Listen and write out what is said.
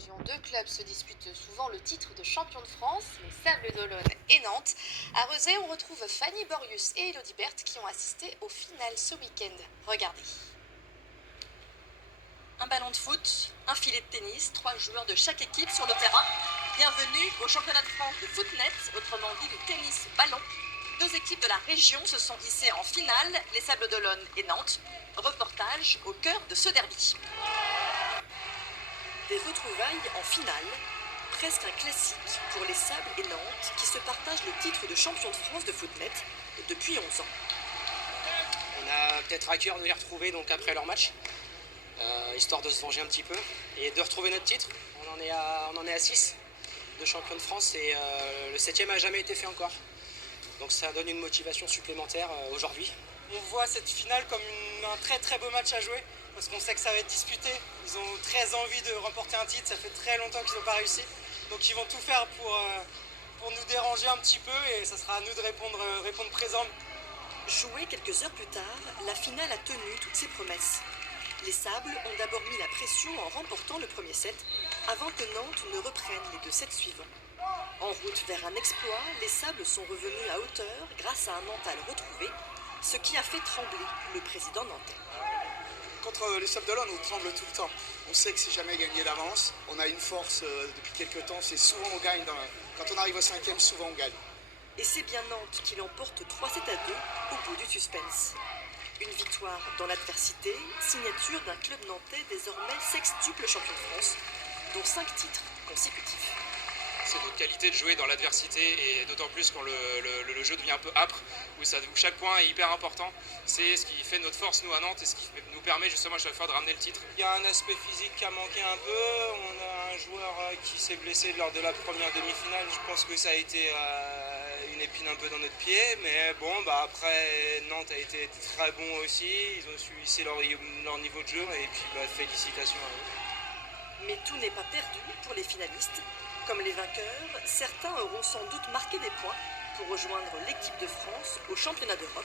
région, deux clubs se disputent souvent le titre de champion de France, les Sables d'Olonne et Nantes. À Rezé, on retrouve Fanny Borius et Elodie Berthe qui ont assisté au final ce week-end. Regardez. Un ballon de foot, un filet de tennis, 3 joueurs de chaque équipe sur le terrain. Bienvenue au championnat de France de footnet, autrement dit du tennis ballon. Deux équipes de la région se sont hissées en finale, les Sables d'Olonne et Nantes. Reportage au cœur de ce derby. Des retrouvailles en finale, presque un classique pour les Sables et Nantes qui se partagent le titre de champion de France de footnet depuis 11 ans. On a peut-être à cœur de les retrouver donc après leur match, histoire de se venger un petit peu et de retrouver notre titre. On en est à 6 de champion de France et le 7e n'a jamais été fait encore. Donc ça donne une motivation supplémentaire aujourd'hui. On voit cette finale comme un très très beau match à jouer parce qu'on sait que ça va être disputé. Ils ont très envie de remporter un titre, ça fait très longtemps qu'ils n'ont pas réussi. Donc ils vont tout faire pour nous déranger un petit peu et ça sera à nous de répondre présent. Jouée quelques heures plus tard, la finale a tenu toutes ses promesses. Les Sables ont d'abord mis la pression en remportant le premier set avant que Nantes ne reprenne les 2 sets suivants. En route vers un exploit, les Sables sont revenus à hauteur grâce à un mental retrouvé, ce qui a fait trembler le président nantais. Contre les Sables d'Olonne, on tremble tout le temps. On sait que c'est jamais gagné d'avance. On a une force depuis quelques temps, c'est souvent on gagne. Quand on arrive au 5e, souvent on gagne. Et c'est bien Nantes qui l'emporte 3-7-2 au bout du suspense. Une victoire dans l'adversité, signature d'un club nantais désormais sextuple champion de France, dont 5 titres consécutifs. C'est notre qualité de jouer dans l'adversité et d'autant plus quand le jeu devient un peu âpre, où chaque point est hyper important. C'est ce qui fait notre force nous à Nantes et ce qui nous permet justement à chaque fois de ramener le titre. Il y a un aspect physique qui a manqué un peu. On a un joueur qui s'est blessé lors de la première demi-finale. Je pense que ça a été une épine un peu dans notre pied. Mais bon, après, Nantes a été très bon aussi. Ils ont su hisser leur niveau de jeu et puis félicitations à eux. Mais tout n'est pas perdu pour les finalistes. Comme les vainqueurs, certains auront sans doute marqué des points pour rejoindre l'équipe de France au championnat d'Europe.